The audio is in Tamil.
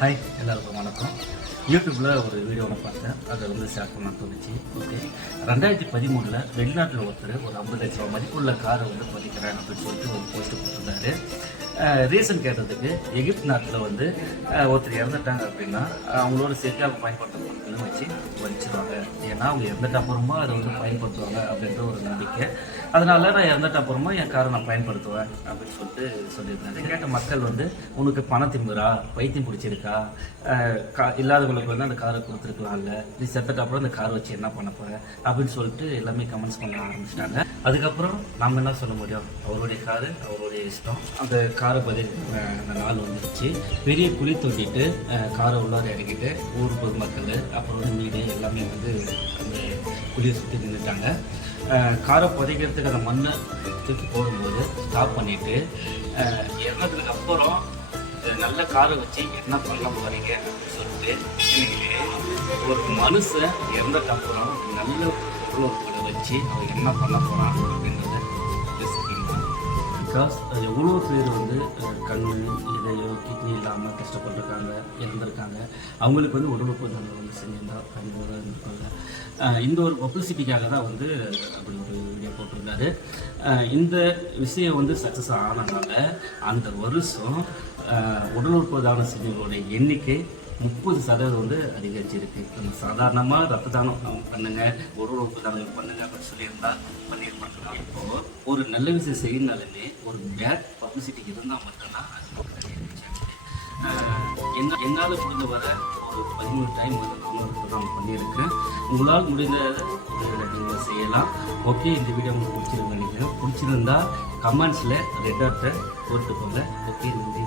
ஹாய், எல்லாருக்கும் வணக்கம். யூடியூப்பில் ஒரு வீடியோ ஒன்று பார்த்தேன், அதை ஷேர் பண்ண தோணுச்சு. ஓகே, 2013 வெளிநாட்டில் ஒருத்தர் ஒரு 50 லட்ச ரூபா மதிப்புள்ள காரை பதிக்கிறேன் அப்படின்னு சொல்லிட்டு ஒரு போஸ்ட் கொடுத்துருந்தாரு. ரீசன் கேட்டதுக்கு எகிப்து நாட்டில் ஒருத்தர் இறந்துட்டாங்க அப்படின்னா அவங்களோட சேர்த்து அவங்க பயன்படுத்த பொருட்களும் வச்சு வச்சிருவாங்க. ஏன்னா அவங்க இறந்துட்ட அப்புறமா அதை பயன்படுத்துவாங்க அப்படின்ற ஒரு நம்பிக்கை. அதனால நான் இறந்துட்ட அப்புறமா என் காரை நான் பயன்படுத்துவேன் அப்படின்னு சொல்லிட்டு சொல்லியிருந்தாங்க. கேட்ட மக்கள் உனக்கு பணத்திமுறா, பைத்தியம் பிடிச்சிருக்கா, இல்லாதவங்களுக்கு அந்த காரை கொடுத்துருக்கலாம்ல, நீ செத்துட்ட அப்புறம் அந்த காரை வச்சு என்ன பண்ண போற அப்படின்னு சொல்லிட்டு எல்லாமே கமெண்ட்ஸ் பண்ண ஆரம்பிச்சிட்டாங்க. அதுக்கப்புறம் நம்ம என்ன சொல்ல முடியும், அவருடைய காரு அவருடைய இஷ்டம். அந்த காரை அந்த நாள் வந்துருச்சு. பெரிய குழி தோண்டிட்டு காரை உள்ளார இறக்கிட்டு ஊர் பொதுமக்கள் அப்புறம் மீடியா எல்லாமே அந்த குழியை சுற்றி நின்றுட்டாங்க. காரை புதைக்கிறதுக்கு அந்த மண்ணை தூக்கி போடும்போது ஸ்டாப் பண்ணிட்டு இறந்ததுக்கு அப்புறம் நல்ல காரை வச்சு என்ன பண்ண போறீங்க அப்படின்னு சொல்லிட்டு ஒரு மனுஷன் இறந்ததுக்கு அப்புறம் நல்ல பொருளை வச்சு அவர் என்ன பண்ண போறான் அப்படின்றத பிகாஸ் எவ்வளோ பேர் கண்ணு, இதயம், கிட்னி இல்லாமல் கஷ்டப்பட்டுருக்காங்க, இறந்துருக்காங்க. அவங்களுக்கு உடல் உறுப்பு தானம் செஞ்சிருந்தா கண்டிப்பாக இருந்திருக்காங்க. இந்த ஒரு பப்ளிசிட்டிக்காக தான் அப்படி ஒரு வீடியோ போட்டிருந்தாரு. இந்த விஷயம் சக்ஸஸ் ஆனதுனால அந்த வருஷம் உடல் உறுப்பு தானம் செஞ்சவங்களுடைய எண்ணிக்கை 30% அதிகரிச்சிருக்கு. நம்ம சாதாரணமாக ரத்த தானம் பண்ணுங்க, உடல் உறுப்பு தானம் பண்ணுங்க அப்படின்னு சொல்லியிருந்தா பண்ணியிருப்பாங்க. இப்போ ஒரு நல்ல விஷயம் செய்யணுனாலுமே ஒரு பேட் பப்ளிசிட்டி இருந்தால் மட்டும்தான் என்னால் முடிஞ்ச வர ஒரு 13 டைம் நான் பண்ணியிருக்கேன். உங்களால் முடிந்த நீங்கள் செய்யலாம். ஓகே, இந்த வீடியோ உங்களுக்கு பிடிச்சிருந்தேன் நினைக்கிறேன். பிடிச்சிருந்தா கமெண்ட்ஸில் ரெட் ஆர்ட்டை போட்டுக்கோங்க. ஓகே, நன்றி.